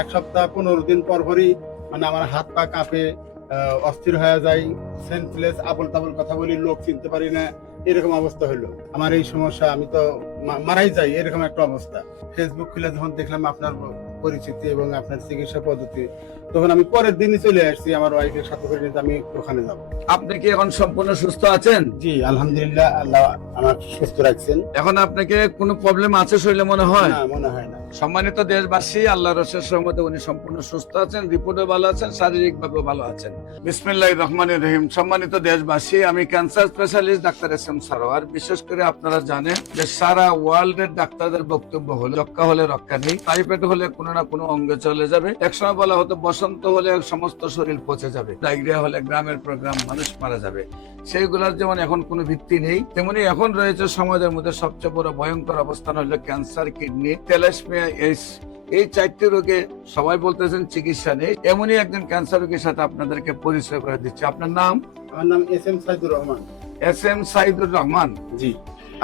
এক সপ্তাহ 15 দিন পরই মানে আমার হাত পা কাঁপে, অস্থির হয়ে যায়, সেন্সলেস, আবল তাবল কথা বলি, লোক চিনতে পারি না, এরকম অবস্থা হলো। আমার এই সমস্যা, আমি তো মারাই যাই, এরকম একটা অবস্থা। ফেসবুক খুলে যখন দেখলাম আপনার পরিচিতি এবং আপনার চিকিৎসা পদ্ধতি, তখন আমি পরের দিনই চলে আসছি আমার ওয়াইফের সাথে করে নিতে, আমি ওখানে যাব। আপনি কি এখন সম্পূর্ণ সুস্থ আছেন? জি আলহামদুলিল্লাহ, আল্লাহ আমার সুস্থ রাখছেন। এখন আপনাকে কোনো প্রবলেম আছে শরীরে মনে হয়? না, মনে হয় না। সম্মানিত দেশবাসী, আল্লাহর অশেষ রহমতে উনি সম্পূর্ণ সুস্থ আছেন, রিপোর্টে ভালো আছেন, শারীরিক ভাবে ভালো আছেন। বিসমিল্লাহির রহমানির রহিম। সম্মানিত দেশবাসী, আমি cancer specialist doctor SM. Sarwar. বিশেষ করে আপনারা জানেন যে সারা ওয়ার্ল্ড এর ডাক্তারদের বক্তব্য হলো যক্ষা হলে রক্ষা নেই, টাইফয়েড হলে কোনো না কোনো অঙ্গে চলে যাবে, একসময় বলা হতো বসন্ত হলে সমস্ত শরীর পচে যাবে, ডায়রিয়া হলে গ্রামের পর গ্রাম মানুষ মারা যাবে। সেইগুলোর যেমন এখন কোনো ভিত্তি নেই, তেমনি এখন রয়েছে সমাজের মধ্যে সবচেয়ে বড় ভয়ঙ্কর অবস্থান হলো ক্যান্সার, কিডনি, থ্যালাসেমিয়া, এইডস। এই 4টি রোগে সবাই বলতেছেন চিকিৎসা নেই। এমনই একজন ক্যান্সার রোগীর সাথে আপনাদেরকে পরিচয় করে দিচ্ছি। আপনার নাম? আমার নাম এস.এম. সাইদুর রহমান। এস.এম. সাইদুর রহমান। জি।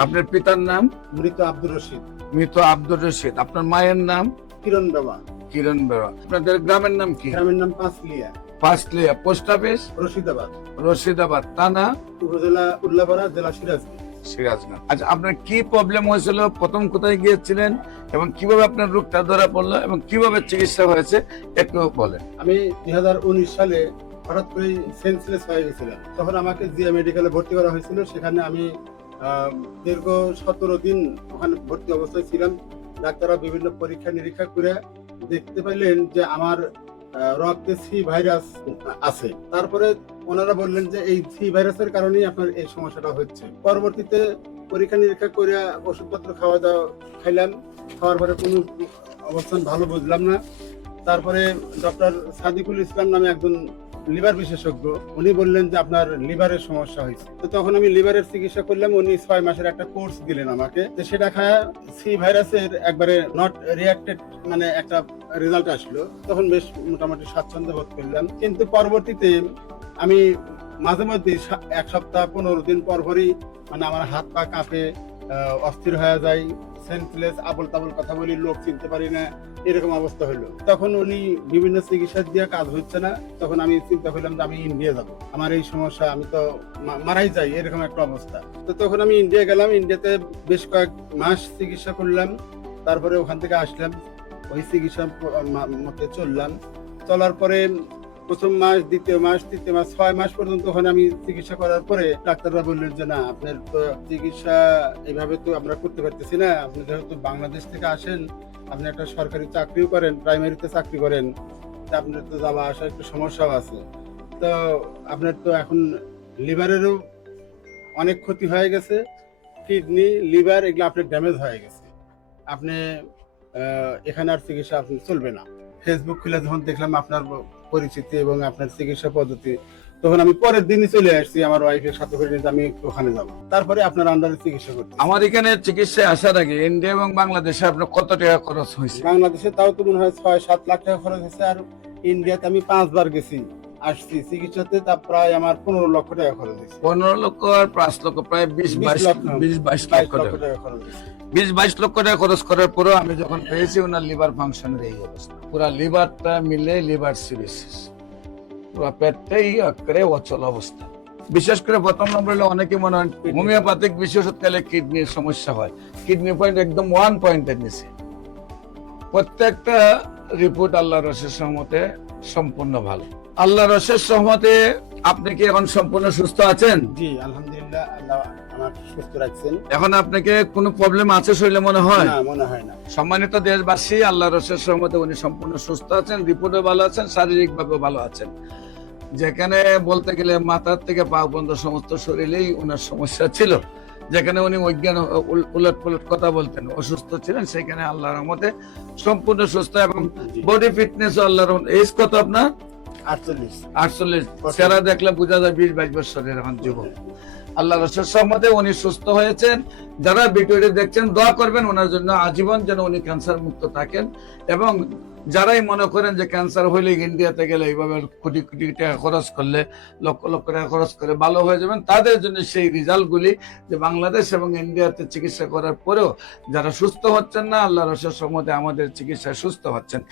আপনার পিতার নাম? মৃত আব্দুর রশিদ। মৃত আব্দুর রশিদ। আপনার মায়ের নাম? কিরণ বাবা। কিরণ বেরা। আপনাদের গ্রামের নাম কি? গ্রামের নাম পাঁচলিয়া। পাঁচলিয়া। Post office? রশিদাবাদ। রশিদাবাদ। থানা? উপজেলা উল্লাপাড়া, জেলা সিরাজগঞ্জ। সিরাজগঞ্জ। আচ্ছা, আপনার কি প্রবলেম হয়েছিল, প্রথম কোথায় গিয়েছিলেন এবং কিভাবে আপনার রোগটা ধরা পড়লো এবং কিভাবে চিকিৎসা হয়েছে একটু বলেন। আমি 2019 সালে হঠাৎ করে সেন্সলেস হয়ে গেছিলাম। তখন আমাকে জিয়া মেডিকেলে ভর্তি করা হয়েছিল। সেখানে আমি দীর্ঘ 17 দিন ওখানে ভর্তি অবস্থায় ছিলাম। ডাক্তাররা বিভিন্ন পরীক্ষা নিরীক্ষা করে দেখতে পাইলেন যে আমার রক্তে সি ভাইরাস আছে। তারপরে ওনারা বললেন যে এই সি ভাইরাসের কারণেই আপনার এই সমস্যাটা হচ্ছে। পরবর্তীতে পরীক্ষা নিরীক্ষা করে ওষুধপত্র খাইলাম। খাওয়ার পরে কোনো অবস্থান ভালো বুঝলাম না। তারপরে ডক্টর সাদিকুল ইসলাম নামে একজন লিভার বিশেষজ্ঞ, উনি বললেন যে আপনার লিভারের সমস্যা হয়েছে। তো তখন আমি লিভারের চিকিৎসা করলাম। উনি 6 মাসের একটা কোর্স দিলেন আমাকে। তো সেটা খায় সি ভাইরাসের একবারে নট রিয়াক্টেড মানে একটা রেজাল্ট আসলো। তখন বেশ মোটামুটি স্বাচ্ছন্দ্য বোধ করলাম। কিন্তু পরবর্তীতে আমি মাঝে মধ্যে এক সপ্তাহ 15 দিন পরই মানে আমার হাত পা কাঁপে, অস্থির হয়ে যায়, সেন্সলেস, আবল তাবল কথা বলি, লোক চিনতে পারি না, এরকম অবস্থা হলো। তখন উনি বিভিন্ন চিকিৎসা দিয়ে কাজ হচ্ছে না। তখন আমি চিন্তা করলাম যে আমি ইন্ডিয়া যাব, আমার এই সমস্যা, আমি তো মারাই যাই, এরকম একটা অবস্থা। তো তখন আমি ইন্ডিয়া গেলাম। ইন্ডিয়াতে বেশ কয়েক মাস চিকিৎসা করলাম। তারপরে ওখান থেকে আসলাম, ওই চিকিৎসা মতে চললাম। চলার পরে প্রথম মাস, দ্বিতীয় মাস, তৃতীয় মাস, 6 মাস পর্যন্ত ওখানে আমি চিকিৎসা করার পরে ডাক্তাররা বললেন যে না, আপনার তো চিকিৎসা এইভাবে তো আমরা করতে পারতেছি না। আপনি যেহেতু বাংলাদেশ থেকে আসেন, আপনি একটা সরকারি চাকরিও করেন, প্রাইমারিতে চাকরি করেন, তা আপনার তো যাওয়া আসা একটু সমস্যাও আছে। তো আপনার তো এখন লিভারেরও অনেক ক্ষতি হয়ে গেছে, কিডনি, লিভার এগুলো আপনার ড্যামেজ হয়ে গেছে। আপনি এখানে আর চিকিৎসা আপনি চলবে না। ফেসবুক খুলে যখন দেখলাম আপনার পরিচিতি এবং আপনার চিকিৎসা পদ্ধতি, তখন আমি পরের দিনই চলে আসছি আমার ওয়াইফের সাথে করে নিতে, আমি ওখানে যাব। তারপরে আপনার আন্ডারে চিকিৎসা করতে। আমার এখানে চিকিৎসায় আসার আগে ইন্ডিয়া এবং বাংলাদেশে আপনার কত টাকা খরচ হয়েছে? বাংলাদেশে তাও তো মনে হয় 6-7 লাখ টাকা খরচ হয়েছে। আর ইন্ডিয়াতে আমি 5 বার গেছি, আসছি চিকিৎসাতে, তা প্রায় আমার 15 লক্ষ টাকা খরচ হয়েছে। 15 লক্ষ আর 5 লক্ষ, প্রায় 20-22 লক্ষ টাকা। 20-22 লক্ষ টাকা খরচ করার পরেও আমি যখন পেয়েছি ওনার লিভার ফাংশনের এই অবস্থা, পুরো লিভারটা মিলে লিভার সিরোসিস, পুরো পেটটাই একেবারে অচল অবস্থা। বিশেষ করে প্রথম নম্বর হলো অনেকে মনে হয় হোমিওপ্যাথিক বিশেষ ওষুধ খেলে কিডনির সমস্যা হয়। কিডনি পয়েন্ট একদম 1 পয়েন্টের নিচে। প্রত্যেকটা রিপোর্ট আল্লাহর অশেষ রহমতে সম্পূর্ণ ভালো। আল্লাহর অশেষ রহমতে আপনি কি এখন সম্পূর্ণ সুস্থ আছেন? জি আলহামদুলিল্লাহ, আল্লাহ আমার সুস্থ রাখছেন। এখন আপনাকে কোনো প্রবলেম আছে শরীরে মনে হয়? না, মনে হয় না। সম্মানিত দেশবাসী, আল্লাহর অশেষ রহমতে উনি সম্পূর্ণ সুস্থ আছেন, রিপোর্টে ভালো আছেন, শারীরিক ভাবে ভালো আছেন। যেখানে বলতে গেলে মাথার থেকে পা পর্যন্ত সমস্ত শরীরেই ওনার সমস্যা ছিল, যেখানে উনি অজ্ঞান উলট পুলট কথা বলতেন, অসুস্থ ছিলেন, সেখানে আল্লাহর রহমতে সম্পূর্ণ সুস্থ এবং বডি ফিটনেস আল্লাহর রহমতে। এজ কত আপনার? 48। চেহারা দেখলে বোঝা যায় 20-22 বছরের এখন যুবক। আল্লাহর অশেষ রহমতে উনি সুস্থ হয়েছেন। যারা ভিডিওটি দেখছেন দোয়া করবেন ওনার জন্য, আজীবন যেন উনি ক্যান্সার মুক্ত থাকেন। এবং যারাই মনে করেন যে ক্যান্সার হইলে ইন্ডিয়াতে গেলে এইভাবে কোটি কোটি টাকা খরচ করলে, লক্ষ লক্ষ টাকা খরচ করে ভালো হয়ে যাবেন, তাদের জন্য সেই রেজাল্টগুলি যে বাংলাদেশ এবং ইন্ডিয়াতে চিকিৎসা করার পরেও যারা সুস্থ হচ্ছেন না, আল্লাহর অশেষ রহমতে আমাদের চিকিৎসায় সুস্থ হচ্ছেন।